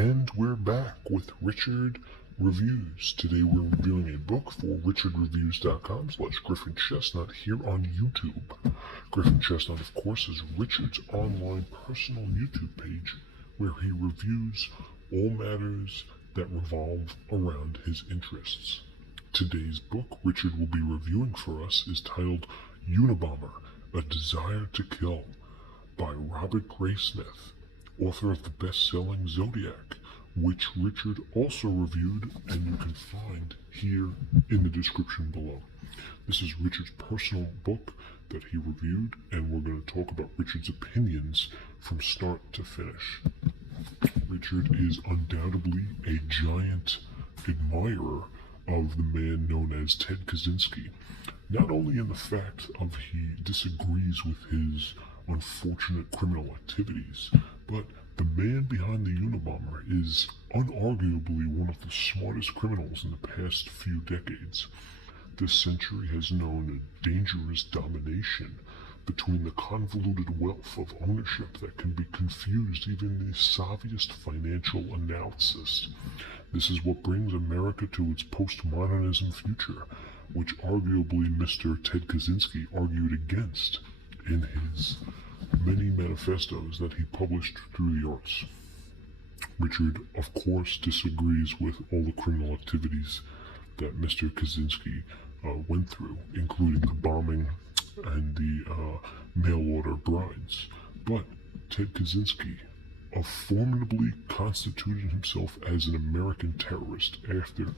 And we're back with Richard Reviews. Today we're reviewing a book for richardreviews.com/GriffinChestnut here on YouTube. Griffin Chestnut, of course, is Richard's online personal YouTube page where he reviews all matters that revolve around his interests. Today's book Richard will be reviewing for us is titled Unabomber, A Desire to Kill by Robert Graysmith, author of the best-selling Zodiac, which Richard also reviewed and you can find here in the description below. This is Richard's personal book that he reviewed, and we're going to talk about Richard's opinions from start to finish. Richard is undoubtedly a giant admirer of the man known as Ted Kaczynski, not only in the fact of he disagrees with his unfortunate criminal activities, but the man behind the Unabomber is unarguably one of the smartest criminals in the past few decades. This century has known a dangerous domination between the convoluted wealth of ownership that can be confused even in the savviest financial analysis. This is what brings America to its postmodernism future, which arguably Mr. Ted Kaczynski argued against in his many manifestos that he published through the arts. Richard, of course, disagrees with all the criminal activities that Mr. Kaczynski went through, including the bombing and the mail-order brides. But Ted Kaczynski formidably constituted himself as an American terrorist after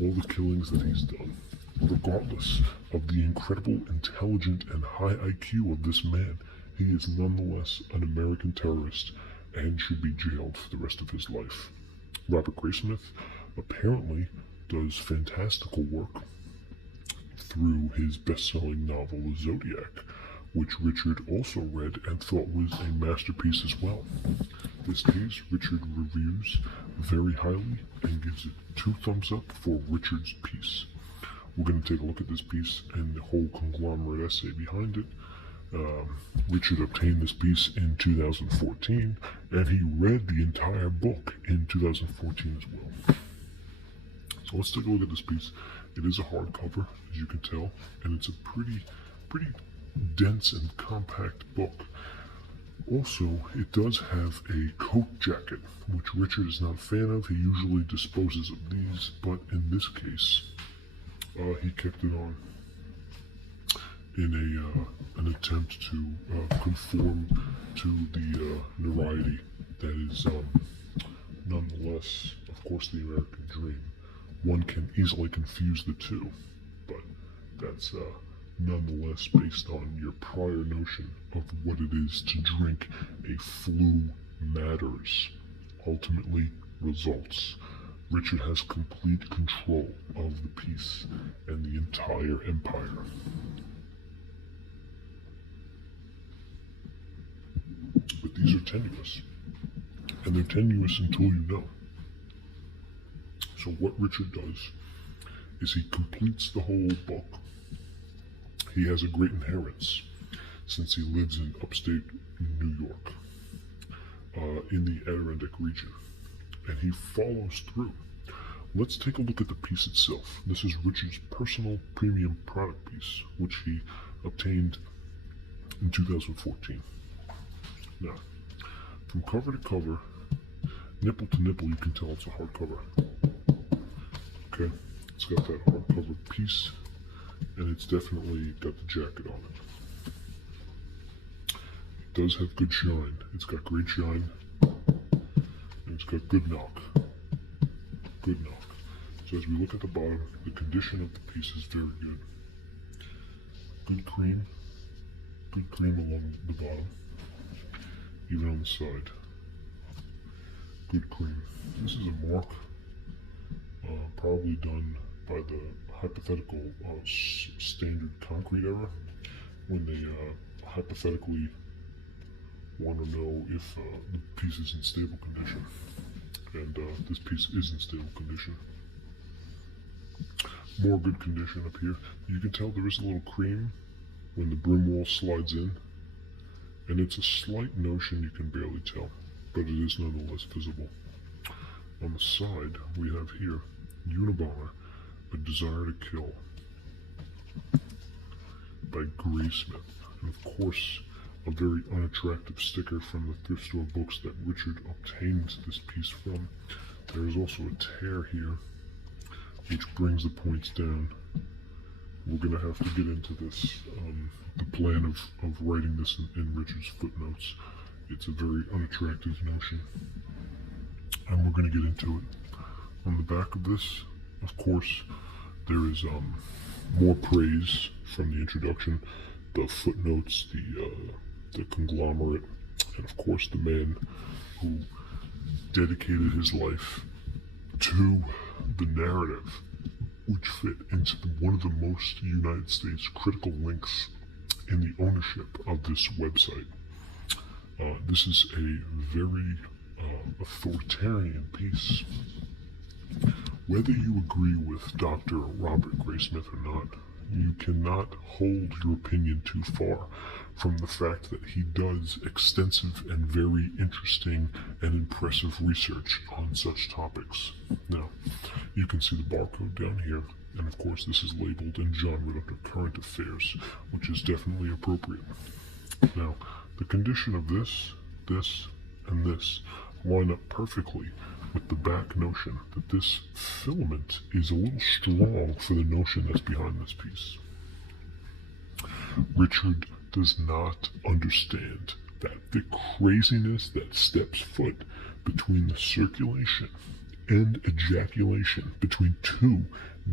all the killings that he's done. Regardless of the incredible, intelligent, and high IQ of this man, he is nonetheless an American terrorist and should be jailed for the rest of his life. Robert Graysmith apparently does fantastical work through his best-selling novel Zodiac, which Richard also read and thought was a masterpiece as well. This case, Richard reviews very highly and gives it 2 thumbs up for Richard's piece. We're going to take a look at this piece and the whole conglomerate essay behind it. Richard obtained this piece in 2014, and he read the entire book in 2014 as well. So let's take a look at this piece. It is a hardcover, as you can tell, and it's a pretty dense and compact book. Also, it does have a coat jacket, which Richard is not a fan of. He usually disposes of these, but in this case, he kept it on in an attempt to conform to the notoriety that is nonetheless, of course, the American dream. One can easily confuse the two, but that's nonetheless based on your prior notion of what it is to drink a flu matters, ultimately results. Richard has complete control of the piece and the entire empire. But these are tenuous, and they're tenuous until you know. So what Richard does is he completes the whole book. He has a great inheritance since he lives in upstate New York, in the Adirondack region, and he follows through. Let's take a look at the piece itself. This is Richard's personal premium product piece, which he obtained in 2014. Now, from cover to cover, nipple to nipple, you can tell it's a hardcover. Okay, it's got that hardcover piece, and it's definitely got the jacket on it. It does have good shine. It's got great shine, and it's got good knock. Good knock. So as we look at the bottom, the condition of the piece is very good. Good cream along the bottom, even on the side. Good cream. This is a mark probably done by the hypothetical standard concrete era, when they hypothetically want to know if the piece is in stable condition. And this piece is in stable condition. More good condition up here. You can tell there is a little cream when the brim wall slides in, and it's a slight notion you can barely tell, but it is nonetheless visible. On the side, we have here Unabomber, A Desire to Kill by Graysmith. And of course, a very unattractive sticker from the thrift store books that Richard obtained this piece from. There is also a tear here, which brings the points down. We're going to have to get into this, the plan of writing this in Richard's footnotes. It's a very unattractive notion, and we're going to get into it. On the back of this, of course, there is more praise from the introduction, the footnotes, the conglomerate, and of course the man who dedicated his life to the narrative, which fit into one of the most United States critical links in the ownership of this website. This is a very authoritarian piece. Whether you agree with Dr. Robert Graysmith or not, you cannot hold your opinion too far from the fact that he does extensive and very interesting and impressive research on such topics. Now, you can see the barcode down here, and of course this is labeled and genred under current affairs, which is definitely appropriate. Now, the condition of this, and this line up perfectly with the back notion that this filament is a little strong for the notion that's behind this piece. Richard does not understand that the craziness that steps foot between the circulation and ejaculation between two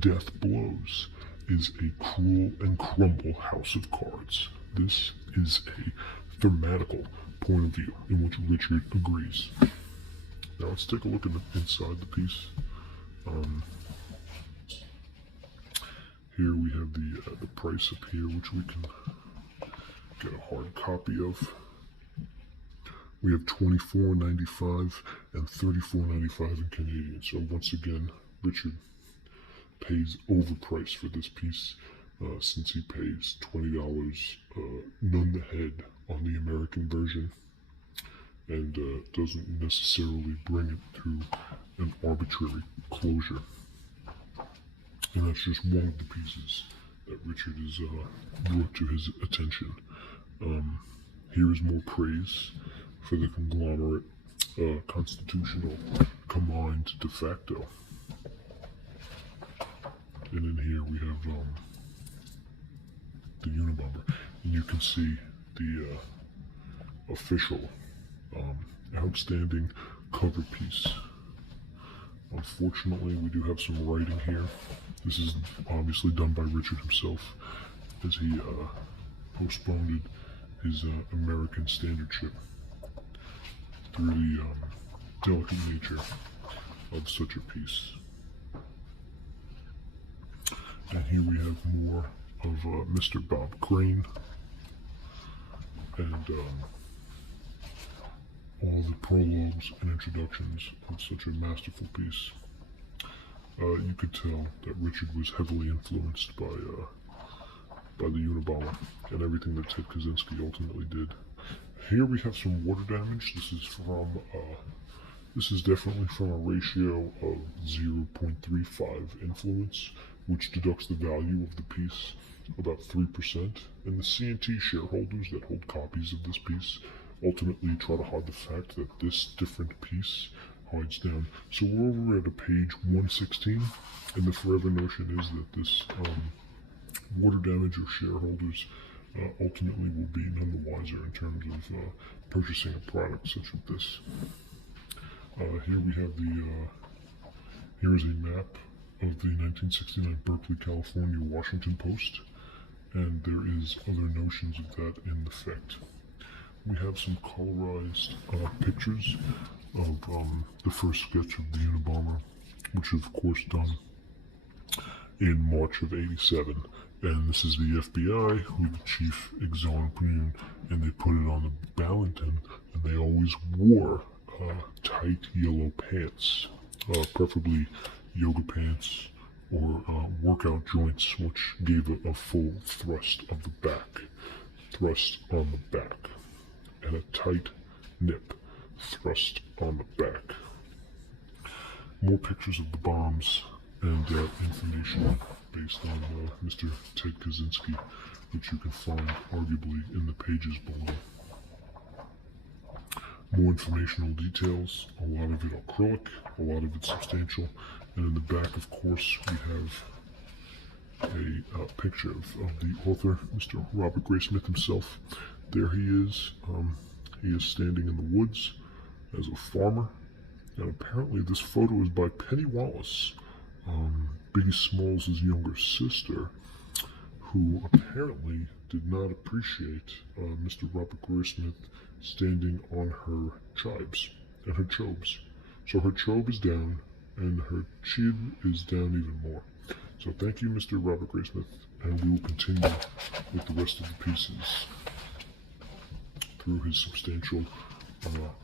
death blows is a cruel and crumble house of cards. This is a thematical point of view in which Richard agrees. Now let's take a look inside the piece. Here we have the price up here, which we can get a hard copy of. We have $24.95 and $34.95 in Canadian. So once again, Richard pays overpriced for this piece, since he pays $20 none the head on the American version, and doesn't necessarily bring it to an arbitrary closure. And that's just one of the pieces that Richard has brought to his attention. Here is more praise for the conglomerate, constitutional combined de facto. And in here we have the Unabomber, and you can see the official outstanding cover piece. Unfortunately, we do have some writing here. This is obviously done by Richard himself, as he postponed his American standardship through the delicate nature of such a piece. And here we have more of Mr. Bob Crane, and all the prologues and introductions of such a masterful piece. You could tell that Richard was heavily influenced by the Unabomber and everything that Ted Kaczynski ultimately did. Here we have some water damage. This is definitely from a ratio of 0.35 influence, which deducts the value of the piece about 3%. And the C&T shareholders that hold copies of this piece ultimately try to hide the fact that this different piece hides down. So we're over at a page 116, and the forever notion is that this water damage of shareholders ultimately will be none the wiser in terms of purchasing a product such as this. Here we have here is a map of the 1969 Berkeley, California Washington Post, and there is other notions of that in effect. We have some colorized pictures of the first sketch of the Unabomber, which is of course done in March of '87. And this is the FBI, who the chief exonerated, and they put it on the Ballantine, and they always wore tight yellow pants, preferably yoga pants or workout joints, which gave it a full thrust of the back, thrust on the back, and a tight nip thrust on the back. more pictures of the bombs and information based on Mr. Ted Kaczynski, which you can find arguably in the pages below. More informational details, a lot of it acrylic, a lot of it substantial, and in the back, of course, we have a picture of the author, Mr. Robert Graysmith himself. There he is. He is standing in the woods as a farmer, and apparently this photo is by Penny Wallace, Biggie Smalls' younger sister, who apparently did not appreciate Mr. Robert Graysmith standing on her chibes and her chobes. So her chobe is down and her chib is down even more. So thank you, Mr. Robert Graysmith, and we will continue with the rest of the pieces through his substantial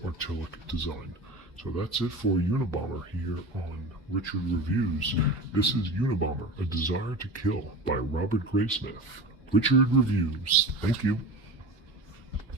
artillery design. So that's it for Unabomber here on Richard Reviews. This is Unabomber, A Desire to Kill by Robert Graysmith. Richard Reviews. Thank you.